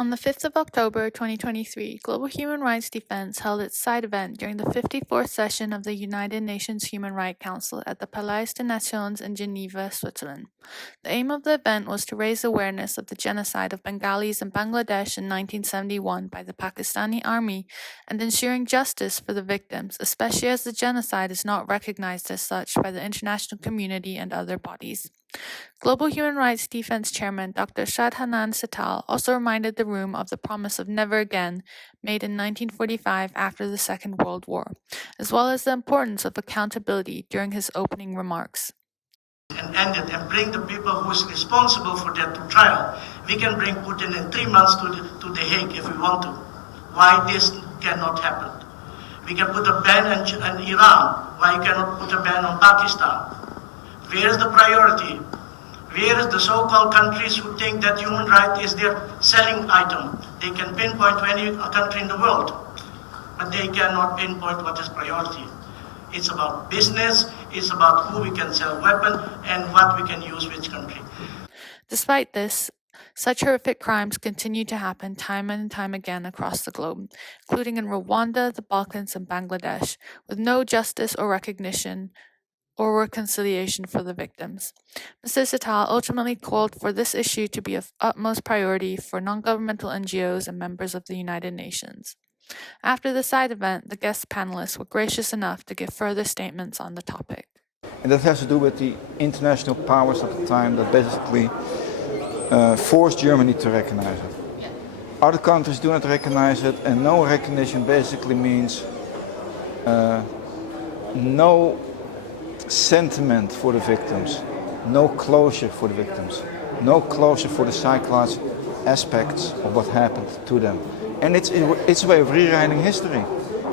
On the 5th of October 2023, Global Human Rights Defense held its side event during the 54th session of the United Nations Human Rights Council at the Palais des Nations in Geneva, Switzerland. The aim of the event was to raise awareness of the genocide of Bengalis in Bangladesh in 1971 by the Pakistani army and ensuring justice for the victims, especially as the genocide is not recognized as such by the international community and other bodies. Global Human Rights Defense Chairman Dr. Shadhanan Satal also reminded the room of the promise of never again made in 1945 after the Second World War, as well as the importance of accountability during his opening remarks. And end it and bring the people who is responsible for that to trial. We can bring Putin in 3 months to the Hague if we want to. Why this cannot happen? We can put a ban on Iran. Why you cannot put a ban on Pakistan? Where is the priority? Where is the so-called countries who think that human right is their selling item? They can pinpoint to any country in the world, but they cannot pinpoint what is priority. It's about business, it's about who we can sell weapons and what we can use which country. Despite this, such horrific crimes continue to happen time and time again across the globe, including in Rwanda, the Balkans, and Bangladesh, with no justice or recognition or reconciliation for the victims. Mr. Satal ultimately called for this issue to be of utmost priority for non-governmental NGOs and members of the United Nations. After the side event, the guest panelists were gracious enough to give further statements on the topic. And that has to do with the international powers at the time that basically forced Germany to recognize it. Other countries do not recognize it, and no recognition basically means no sentiment for the victims, no closure for the victims, no closure for the psychological aspects of what happened to them. And it's a way of rewriting history.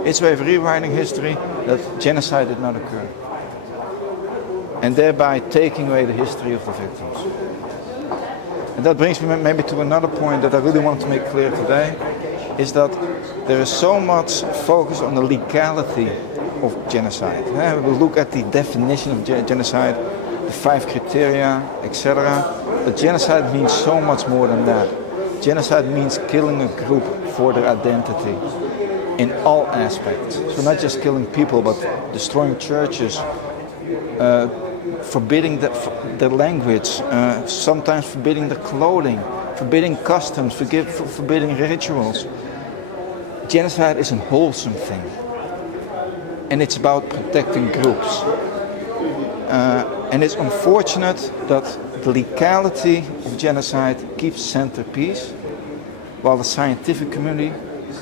It's a way of rewriting history that genocide did not occur. And thereby taking away the history of the victims. And that brings me maybe to another point that I really want to make clear today, is that there is so much focus on the legality of genocide. We will look at the definition of genocide, the 5 criteria, etc. But genocide means so much more than that. Genocide means killing a group for their identity in all aspects. So not just killing people, but destroying churches, forbidding the language, sometimes forbidding the clothing, forbidding customs, forbidding rituals. Genocide is a wholesome thing. And it's about protecting groups. And it's unfortunate that the legality of genocide keeps centerpiece, while the scientific community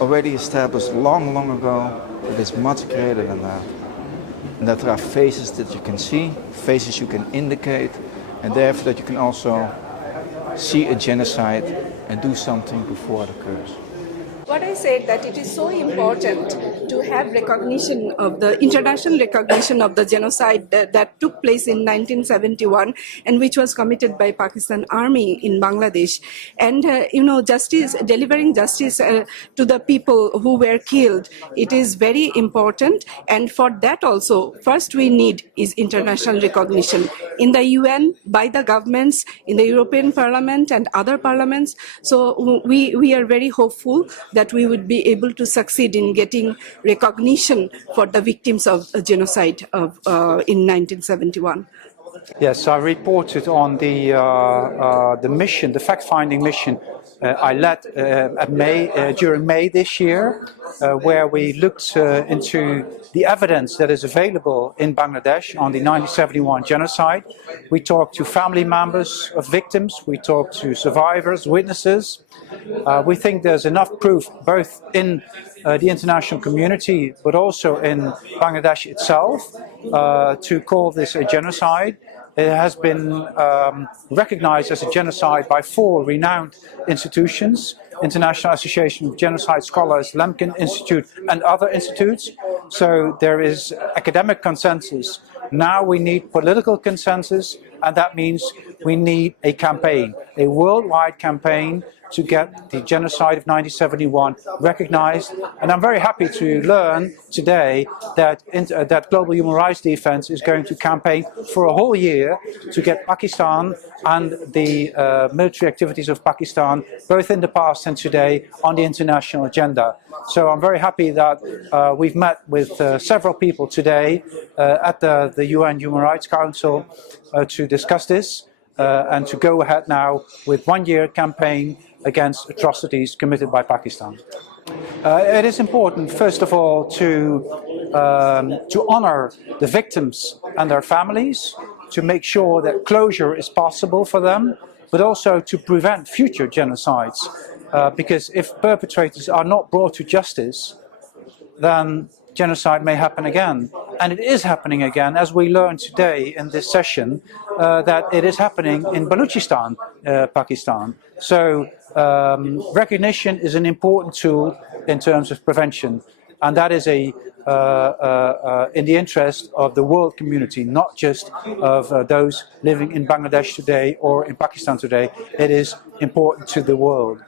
already established long ago that it's much greater than that. And that there are phases that you can see, phases you can indicate, and therefore that you can also see a genocide and do something before it occurs. What I said, that it is so important to have recognition of the international recognition of the genocide that took place in 1971 and which was committed by Pakistan Army in Bangladesh. And justice, delivering justice to the people who were killed, it is very important. And for that also, first we need is international recognition in the UN, by the governments, in the European Parliament and other parliaments. So we are very hopeful that we would be able to succeed in getting recognition for the victims of genocide in 1971. Yes, I reported on the mission, the fact-finding mission I led during May this year, where we looked into the evidence that is available in Bangladesh on the 1971 genocide. We talked to family members of victims, we talked to survivors, witnesses. We think there's enough proof both in the international community but also in Bangladesh itself to call this a genocide. It has been recognized as a genocide by 4 renowned institutions: International Association of Genocide Scholars, Lemkin Institute and other institutes. So there is academic consensus. Now we need political consensus And that means we need a campaign, a worldwide campaign to get the genocide of 1971 recognized. And I'm very happy to learn today that, that Global Human Rights Defense is going to campaign for a whole year to get Pakistan and the military activities of Pakistan, both in the past and today, on the international agenda. So I'm very happy that we've met with several people today at the UN Human Rights Council to discuss this and to go ahead now with one-year campaign against atrocities committed by Pakistan. It is important, first of all, to honor the victims and their families, to make sure that closure is possible for them, but also to prevent future genocides. Because if perpetrators are not brought to justice, then genocide may happen again. And it is happening again, as we learned today in this session, that it is happening in Balochistan, Pakistan. So recognition is an important tool in terms of prevention. And that is in the interest of the world community, not just of those living in Bangladesh today or in Pakistan today. It is important to the world.